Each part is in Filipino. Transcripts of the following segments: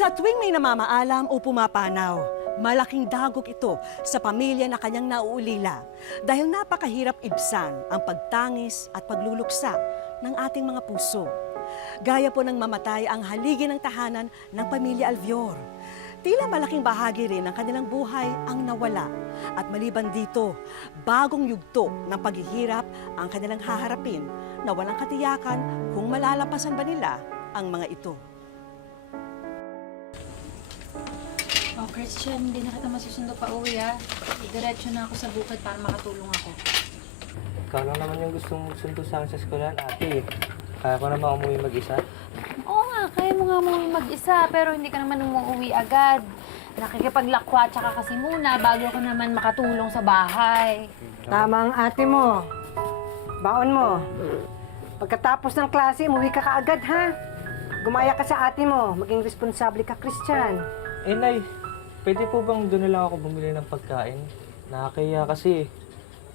Sa tuwing may namamaalam o pumapanaw, malaking dagok ito sa pamilya na kanyang nauulila dahil napakahirap ibsan ang pagtangis at pagluluksa ng ating mga puso. Gaya po ng mamatay ang haligi ng tahanan ng pamilya Alvior. Tila malaking bahagi rin ng kanilang buhay ang nawala. At maliban dito, bagong yugto ng paghihirap ang kanilang haharapin na walang katiyakan kung malalampasan ba nila ang mga ito. Oh, Christian, hindi na kita masusundo pa uwi, ha? Diretso na ako sa bukid para makatulong ako. Ikaw lang naman yung gustong magsundo sa akin sa eskwelahan, ate. Kaya ko naman umuwi mag-isa. Oo nga, kaya mo nga umuwi mag-isa, pero hindi ka naman umuwi agad. Nakikipaglakwatsa ka kasi muna bago ka naman makatulong sa bahay. Tama ang ate mo. Baon mo. Pagkatapos ng klase, umuwi ka kaagad, ha? Gumaya ka sa ate mo. Maging responsable ka, Christian. Eh, Nay, pwede po bang doon na lang ako bumili ng pagkain? Nakakaya kasi,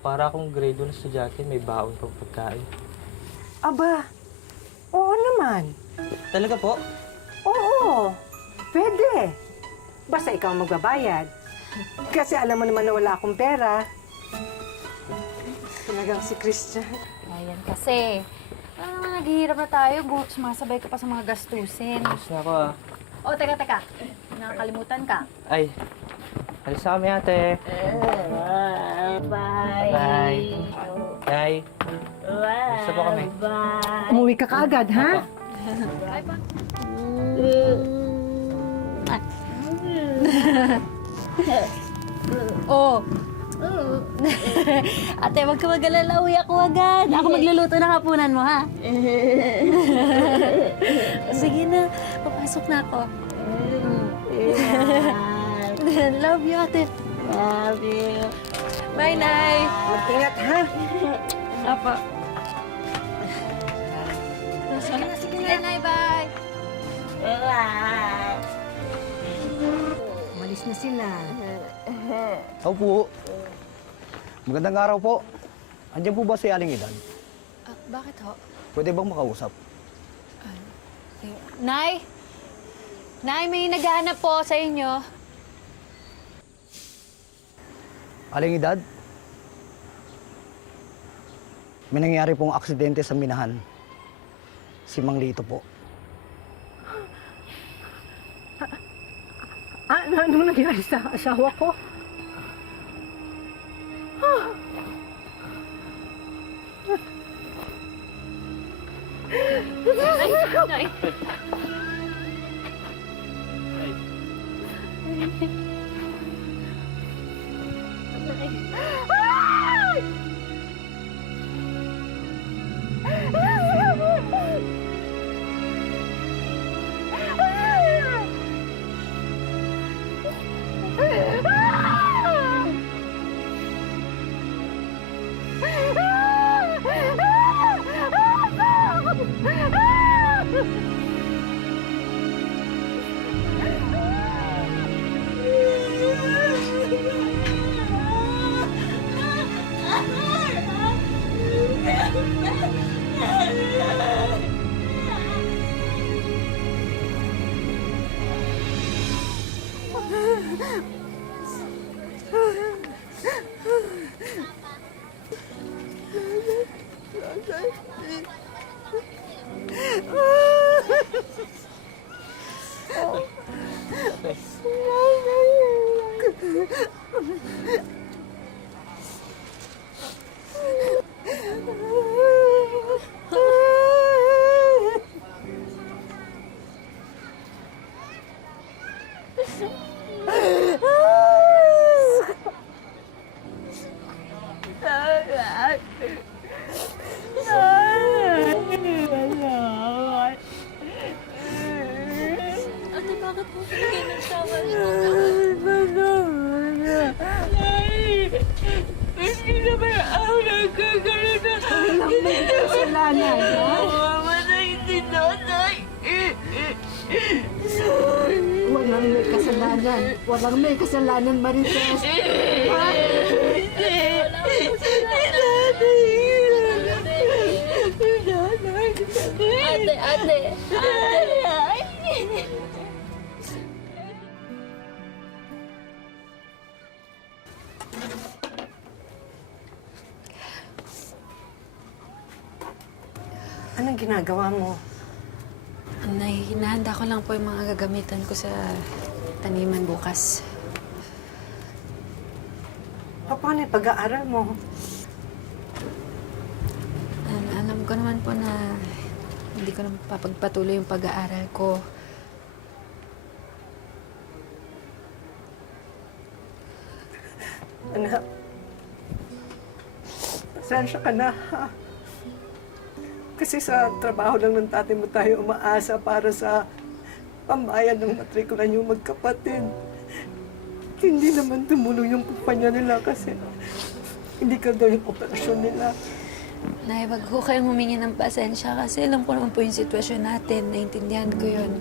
para akong grade 1 na estudyante, may baon pang pagkain. Aba, oo naman. Talaga po? Oo, pwede. Basta ikaw ang magbabayad. Kasi alam mo naman na wala akong pera. Talagang si Christian. Ayan kasi. Naghihirap na tayo, sumasabay ka pa sa mga gastusin. Alis na ako, ah. Oh, teka. Nakakalimutan ka. Ay, alis na kami, ate. Bye. Bye. Nay, alis na po kami. Umuwi ka kaagad, ha? Bye pa. Oh. Ate, wag ka mag-alala. Uwi ako agad. Ako magluluto ng hapunan mo, ha? Sige na. Papasok na ako. Love you, ate. Love you. Bye, Nay. Mag-ingat, ha? Apa. Sige na, Nay. Bye. Umalis na sila. Opo. Magandang araw po. Andiyan po ba si Aling Idan? Bakit ho? Pwede bang makausap? Nay? Nay, may naghahanap po sa inyo. Aling Edad? May nangyari pong aksidente sa minahan. Si Mang Lito po. Anong nangyari sa asawa ko? Nay. Ate, bakit po kayo nagsawa nito? Walang may kasalanan, ha? Walang may kasalanan. Walang may kasalanan, Marites. Ha? Ate. Anong ginagawa mo? Nay, hinahanda ko lang po yung mga gagamitan ko sa taniman bukas. Paano yung pag-aaral mo? Alam ko naman po na hindi ko naman papagpatuloy yung pag-aaral ko. Anak, pasensya ka na, ha? Kasi sa trabaho lang ng tatay mo tayo umaasa para sa pambayad ng matrikula niyong magkapatid. Hindi naman tumulong yung kumpanya nila kasi hindi ka daw yung operasyon nila. Nay, wag ko kayong humingi ng pasensya kasi alam ko naman po yung sitwasyon natin. Naintindihan ko yun.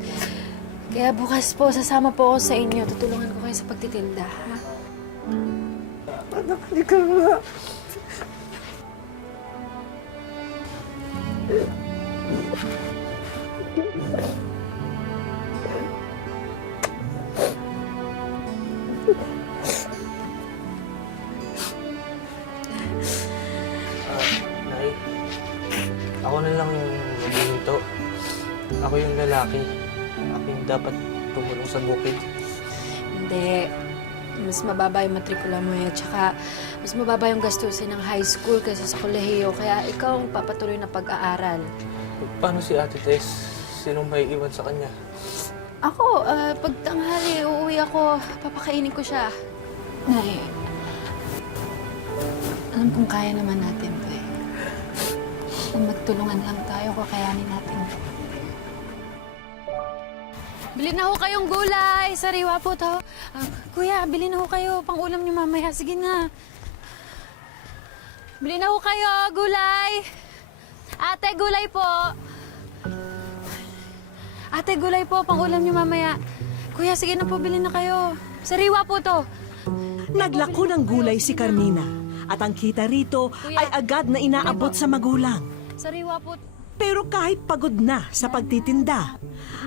Kaya bukas po, sasama po ako sa inyo. Tutulungan ko kayo sa pagtitinda, ha? Anak, hindi ka nga. Nay, ako na lang yung magluluto. Ako yung lalaki. Ako yung dapat tumulong sa bukid. Hindi. Mas mababa yung matrikula mo eh. Tsaka, mas mababa yung gastusin ng high school kaysa sa kolehiyo. Kaya ikaw ang papatuloy na pag-aaral. Paano si Ate Tess? Sinong may iwan sa kanya? Ako, pag tanghali, uuwi ako. Papakainin ko siya. Nay, alam kong kaya naman natin to eh. Kung magtulungan lang tayo, kakayanin natin. Bili na ho kayong gulay. Sariwa po to. Kuya, bili na ho kayo. Pang-ulam niyo mamaya. Sige na. Bili na ho kayo, gulay. Ate, gulay po. Ate, gulay po. Pang-ulam niyo mamaya. Kuya, sige na po. Bili na kayo. Sariwa po to. Naglako ng gulay si Carmina at ang kita rito ay agad na inaabot sa magulang. Sariwa po. Pero kahit pagod na sa pagtitinda,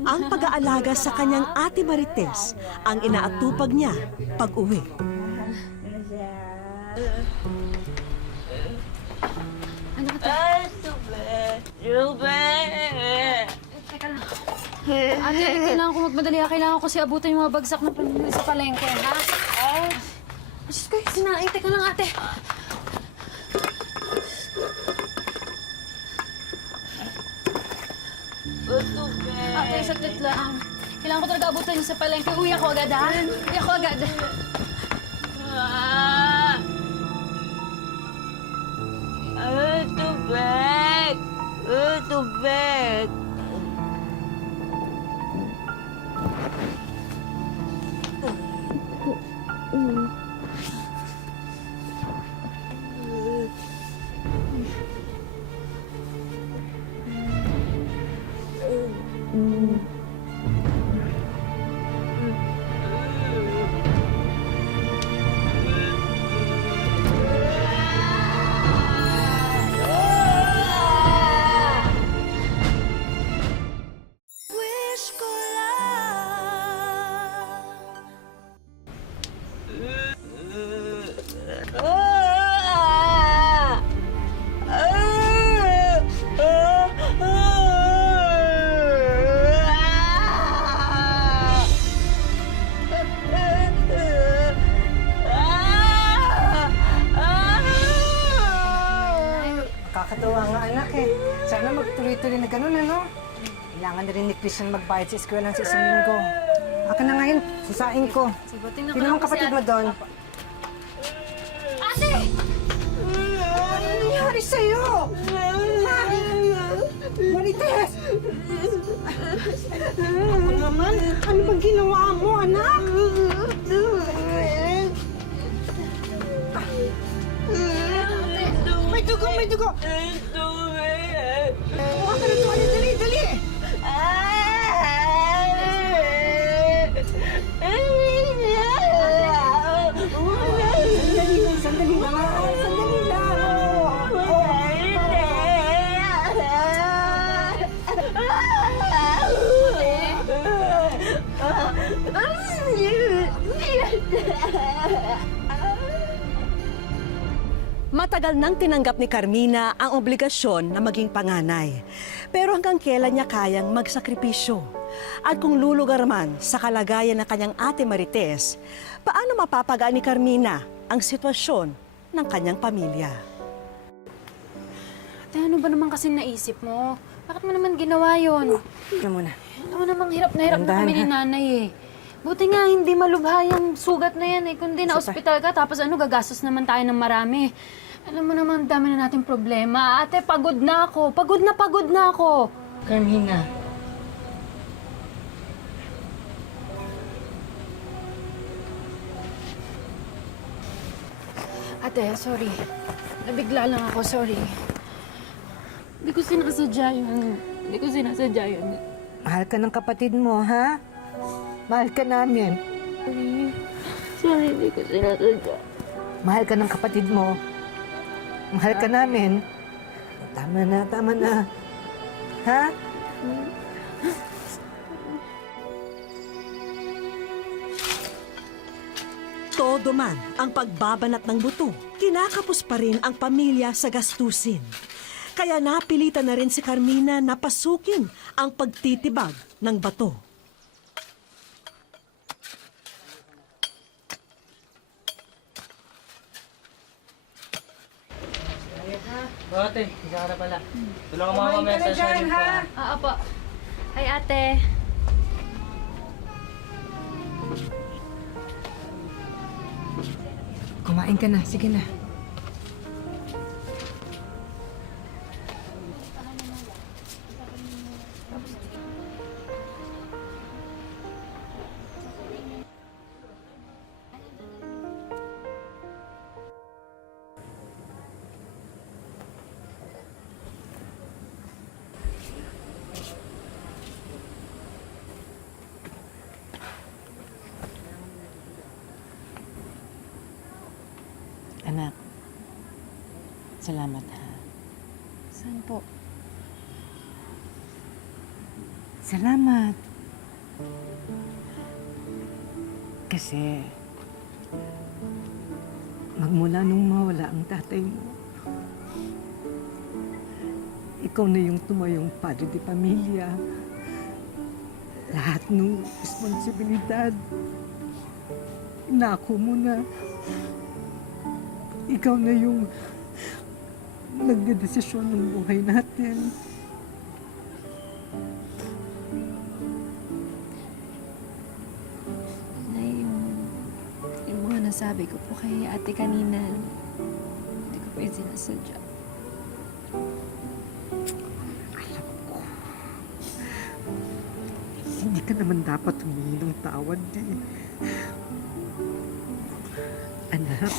ang pag-aalaga sa kanyang ate Marites ang inaatupag niya pag-uwi. Ano ka to? Teka lang. Ate, kailangan ko magmadali. Kailangan ko kasi abutan yung mga bagsak na pamilya sa palengke, ha? Diyos ko, sinaing. Teka lang, ate. Ate, saglit lang. Kailangan ko talaga abutan yung sa palengke. Uwi ako agad, ha? Uwi ako agad. Tubig! dormitory na gano'n, ano? Kailangan na rin ni Christian magbayad sa eskwela sa isang linggo. Akin na ngayon, susain ko. Sige, tingnan Sino ang kapatid mo doon? Ate! Ano nangyari sa'yo? Ha? Marites! Ako naman, ano bang ginawa mo, anak? May dugo, may dugo! Kuha ka ng tuwalya, dali, dali! Sandali lang, sandali lang! Matagal nang tinanggap ni Carmina ang obligasyon na maging panganay. Pero hanggang kailan niya kayang magsakripisyo? At kung lulugar man sa kalagayan ng kanyang ate Marites, paano mapapagaan ni Carmina ang sitwasyon ng kanyang pamilya? Ate, ano ba naman kasi naisip mo? Bakit mo naman ginawa yun? Ito muna. Ano namang hirap na hirap na kami ni nanay eh. Buti nga hindi malubha yung sugat na yan eh. Kundi na ospital ka, tapos ano, gagastos naman tayo ng marami. Alam mo naman, dami na nating problema. Ate, pagod na ako. Pagod na ako. Carmina. Ate, sorry. Nabigla lang ako, sorry. Hindi ko sinasadya yun. Hindi ko sinasadya yun. Mahal ka ng kapatid mo, ha? Mahal ka namin. Sorry. Sorry, hindi ko sinasadya. Mahal ka ng kapatid mo. Mahal ka namin. Tama na, tama na. Ha? Todo man ang pagbabanat ng buto, kinakapos pa rin ang pamilya sa gastusin. Kaya napilitan na rin si Carmina na pasukin ang pagtitibag ng bato. Ate, isa ka na pala. Tulungan mo ako mamaya sa sheriff ka. Opo. Hi, ate. Kumain ka na. Sige na. Anak, salamat ha. Saan po? Salamat. Kasi magmula nung mawala ang tatay mo, ikaw na yung tumayong padre de pamilya. Lahat ng responsibilidad, inako mo na. Ikaw na yung nagdedesisyon ng buhay natin. Nay, yung mga nasabi ko po kay ate kanina, hindi ko po yung sinasadya. Hindi ka naman dapat humingi ng tawad, eh. Anak,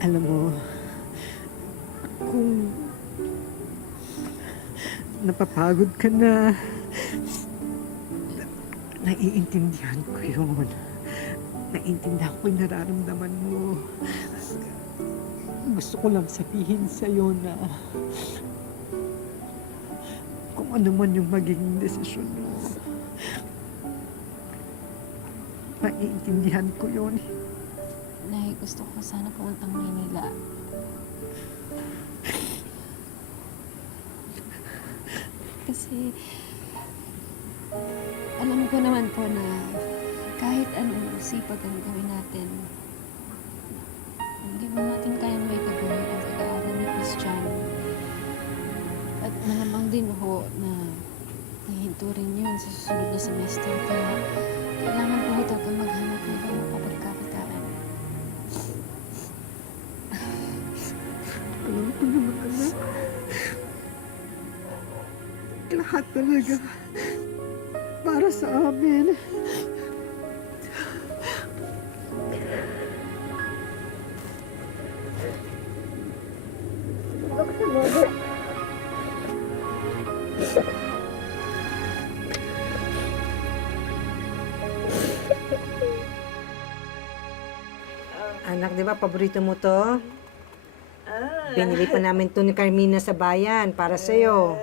alam mo, kung napapagod ka na, naiintindihan ko yun. Naiintindihan ko yung nararamdaman mo. Gusto ko lang sabihin sa'yo na kung ano man yung magiging desisyon mo, maiintindihan ko yun. Nay, gusto ko sana pumuntang Maynila. Kasi, alam ko naman po na kahit anong sipag ang gawin natin, hindi mo natin kayang may kabuhay ang pag-aaral ni Christian. At malamang din ho na hihinto rin yun sa susunod na semester. Kaya kailangan po ho talaga maghanap ng ibang mapapagkakitaan. Alam ko naman, anak. Lahat talaga para sa amin. Anak, di ba, paborito mo to? Binili pa namin to ni Carmina sa bayan para sa'yo.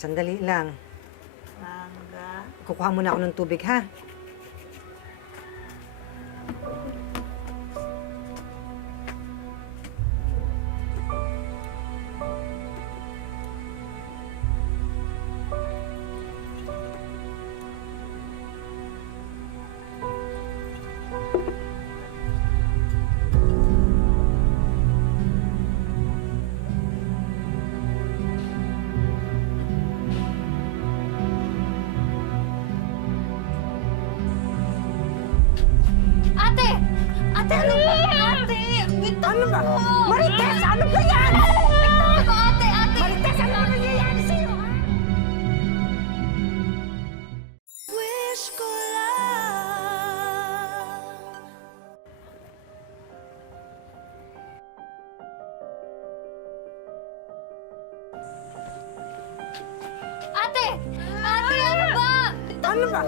Sandali lang. Kukuha muna ako ng tubig, ha? Ate! Ate, ano ba? Ate! Ano ba? Marites, ano ba yan? Ano ba, ate? Ate! Marites, ano nangyayari sa'yo? Wish ko lang. Ate! Ate, ano ba? Ano ba?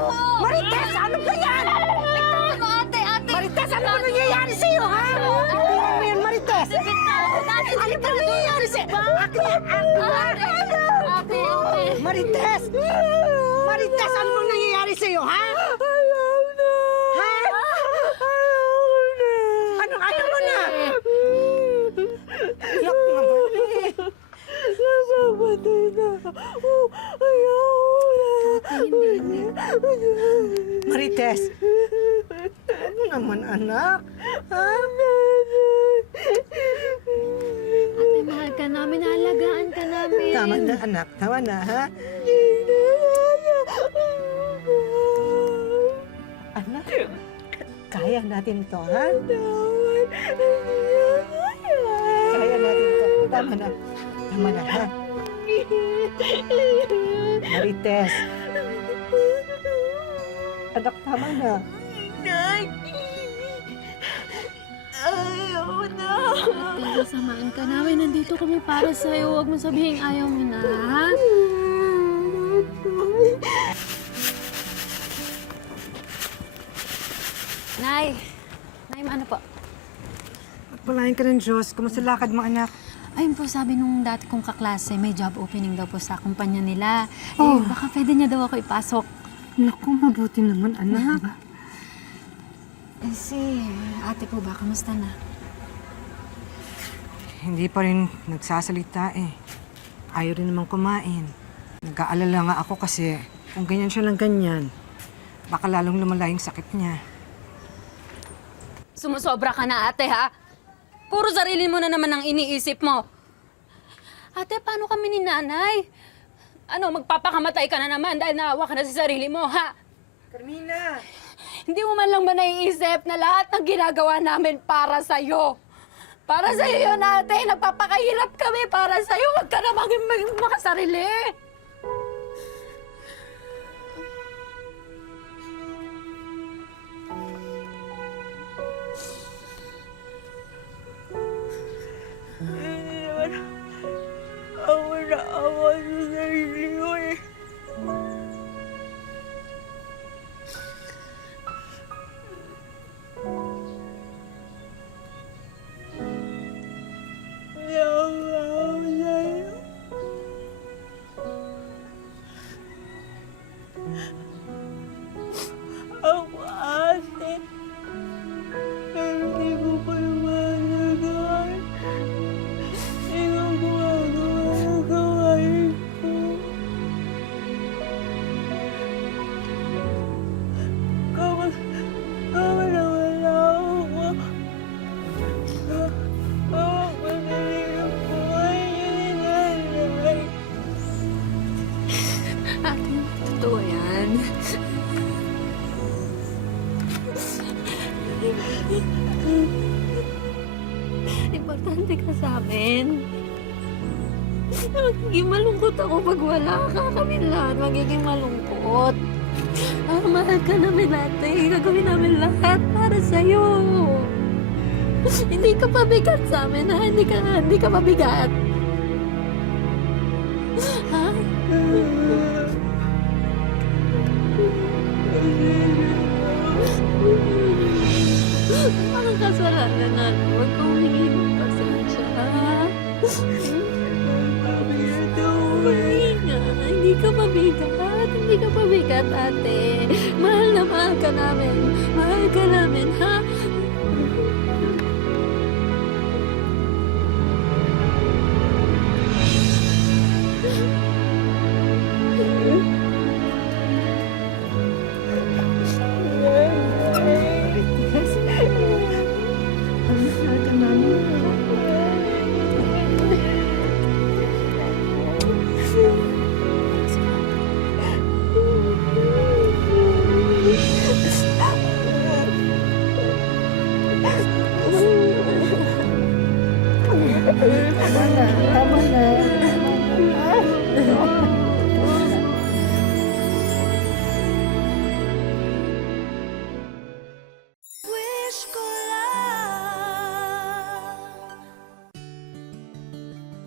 Marites, ano ba yan? Ano, ate? Ate! Marites, ano ba nangyayari sa'yo, ha? Ano yan, Marites? Ano ba nangyayari sa'yo? Ate! Ate! Marites! Marites, ano bang nangyayari sa'yo, ha? Ayaw na! Ha? Ayaw na! Anong ayaw mo na? Iyak naman eh. Nasabatay na! Ayaw na! Marites! Ano naman, anak? Ha? Ate, mahal ka namin. Alagaan ka namin. Tama na, anak. Tama na, ha? Anak, kaya natin to, ha? Kaya natin to. Tama na. Tama na, ha? Marites. Anak, tama na. Ate, samaan ka namin. Nandito kami para sa'yo. Huwag mo sabihin ayaw mo na, ha? Nay! Nay, ano po? Pagpalain ka ng Diyos. Kumusta lakad mo, anak? Ayun po, sabi nung dati kong kaklase, may job opening daw po sa kumpanya nila. Eh, baka pwede niya daw ako ipasok. Naku, mabuti naman, anak. Eh, si ate po ba? Kamusta na? Hindi pa rin nagsasalita eh. Ayaw rin naman kumain. Nag-aalala nga ako kasi kung ganyan siya lang ganyan, baka lalong lumala yung sakit niya. Sumusobra ka na, ate, ha? Puro sarili mo na naman ang iniisip mo. Ate, paano kami ni nanay? Ano, magpapakamatay ka na naman dahil naawa ka na sa sarili mo, ha? Carmina! Hindi mo man lang ba naiisip na lahat ng ginagawa namin para sa'yo? Para sa'yo yun, ate. Nagpapakahirap kami para sa'yo. Huwag ka na maging makasarili. Ako na ako sa sarili ko eh. Ayaw ako sa'yo. Importante ka sa amin. Magiging malungkot ako pag wala ka. Kami lahat magiging malungkot. Mahal ka namin ate. Gagawin namin lahat para sa'yo. Hindi ka pabigat sa amin, ha? Hindi ka pabigat. Ha? Ang kasalanan natin. Huwag kang humingi ng pasensya, ha? Hindi ka mabigat. Hindi ka mabigat, ate. Mahal na mahal ka namin. Mahal ka namin, ha?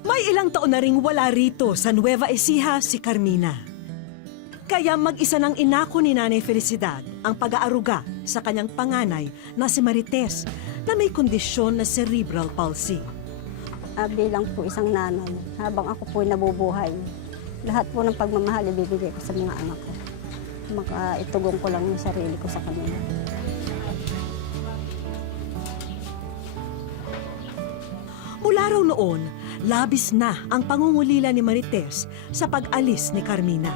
May ilang taon na ring wala rito sa Nueva Ecija si Carmina. Kaya mag-isa ng inako ni Nanay Felicidad ang pag-aaruga sa kanyang panganay na si Marites na may kondisyon na cerebral palsy. Bilang po isang nanay, habang ako po'y nabubuhay, lahat po ng pagmamahal ibibigay ko sa mga anak ko. Makaitugong ko lang yung sarili ko sa kanila. Mula raw noon, labis na ang pangungulila ni Marites sa pag-alis ni Carmina.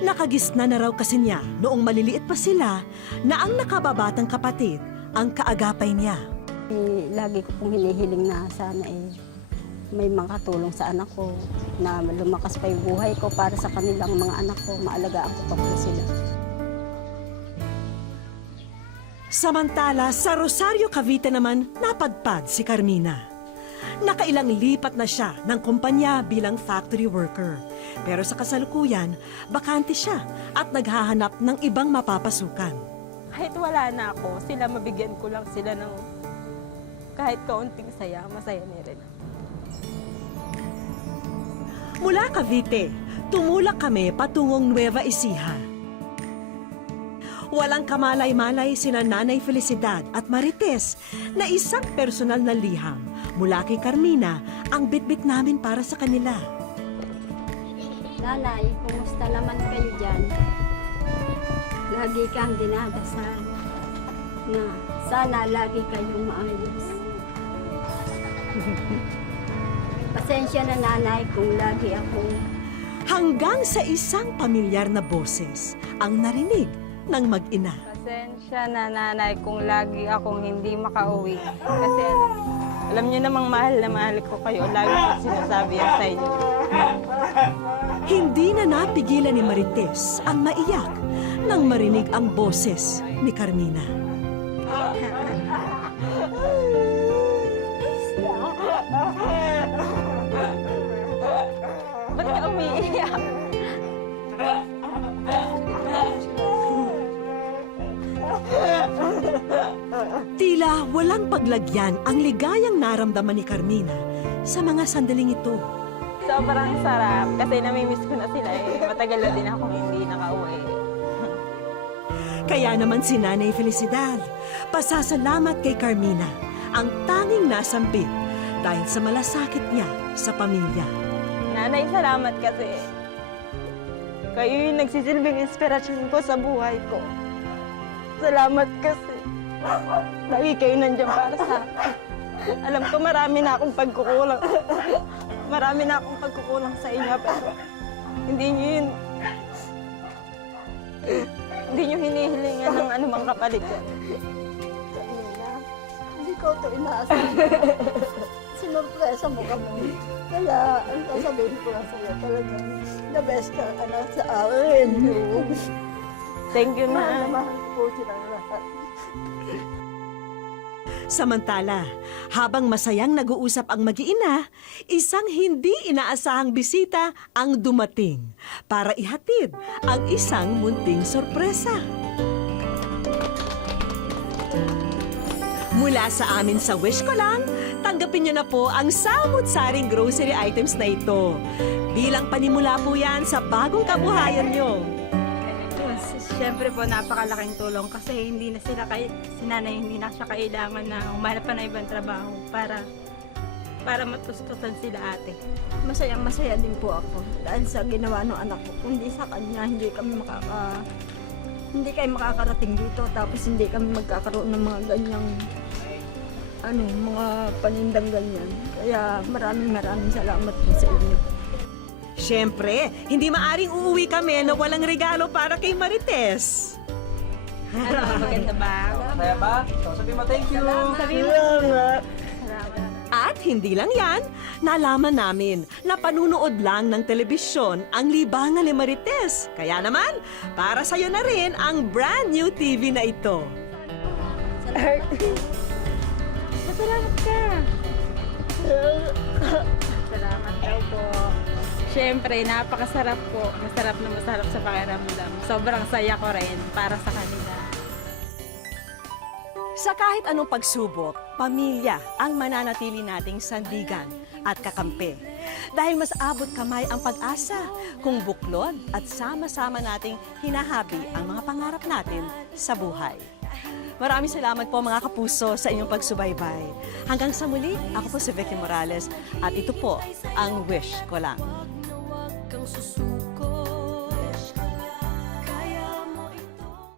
Nakagisna na raw kasi niya noong maliliit pa sila na ang nakababatang kapatid ang kaagapay niya. Lagi ko pong hinihiling na sana may makatulong sa anak ko, na lumakas pa yung buhay ko para sa kanilang mga anak ko, maalagaan ko pa po sila. Samantala, sa Rosario, Cavite naman, napadpad si Carmina. Nakailang lipat na siya ng kumpanya bilang factory worker. Pero sa kasalukuyan, bakante siya at naghahanap ng ibang mapapasukan. Kahit wala na ako, sila mabigyan ko lang sila ng kahit kaunting saya, masaya na rin. Mula Cavite, tumulak kami patungong Nueva Ecija. Walang kamalay-malay sina Nanay Felicidad at Marites na isang personal na liham mula kay Carmina ang bitbit namin para sa kanila. Nanay, kumusta naman kayo dyan? Lagi kang dinadasal na sana lagi kayong maayos. Pasensya na nanay kung lagi akong... Hanggang sa isang pamilyar na boses ang narinig ng mag-ina. Pasensya na nanay kung lagi akong hindi makauwi. Kasi alam niyo namang mahal na mahal ko kayo. Lagi ko sinasabi yan sa inyo. Hindi na napigilan ni Marites ang maiyak nang marinig ang boses ni Carmina. Ba't ka umiiyak? Tila walang paglagyan ang ligayang naramdaman ni Carmina sa mga sandaling ito. Sobrang sarap kasi namimiss ko na sila eh. Matagal na din akong hindi nakauwi. Kaya naman si Nanay Felicidad, pasasalamat kay Carmina ang tanging nasambit dahil sa malasakit niya sa pamilya. Nanay, salamat kasi kayo yung nagsisilbing inspirasyon ko sa buhay ko. Salamat kasi lagi kayo nandiyan para sa akin. Alam ko marami na akong pagkukulang. Marami na akong pagkukulang sa inyo, pero hindi nyo hinihilingan ng anumang kapalit. Hindi ko ito inaasahan. sinurpresa mo kami. Kaya, ang sasabihin ko lang sa'yo, talagang the best ka anak sa akin. Thank you, Mahal na na. mahal po silang lahat. Samantala, habang masayang nag-uusap ang mag-iina, isang hindi inaasahang bisita ang dumating para ihatid ang isang munting sorpresa. Mula sa amin sa Wish Ko Lang, tanggapin niyo na po ang samut-saring grocery items na ito. Bilang panimula po yan sa bagong kabuhayan niyo. Siyempre po, napakalaking tulong kasi hindi na sila si nanay, hindi na siya kailangan na humanap pa ng ibang trabaho para matustusan sila ate. Masaya din po ako dahil sa ginawa ng anak ko. Kundi sa kanya, hindi kayo makakarating dito tapos hindi kami magkakaroon ng mga ganyang mga panindang ganyan. Kaya maraming salamat po sa inyo. Siyempre, hindi maaring uuwi kami na walang regalo para kay Marites. Ano, maganda ba? Kaya ba? So, sabi mo thank you. Sabi mo. At hindi lang yan, nalaman namin na panunood lang ng telebisyon ang libangan ni Marites. Kaya naman, para sa'yo na rin ang brand new TV na ito. Salamat ka. Salamat daw po. Siyempre, napakasarap po. Masarap na masarap sa pakiramdam. Sobrang saya ko rin para sa kanila. Sa kahit anong pagsubok, pamilya ang mananatili nating sandigan at kakampi. Dahil mas abot kamay ang pag-asa kung buklod at sama-sama nating hinahabi ang mga pangarap natin sa buhay. Maraming salamat po mga kapuso sa inyong pagsubaybay. Hanggang sa muli, ako po si Vicky Morales at ito po ang Wish Ko Lang. Kang susuko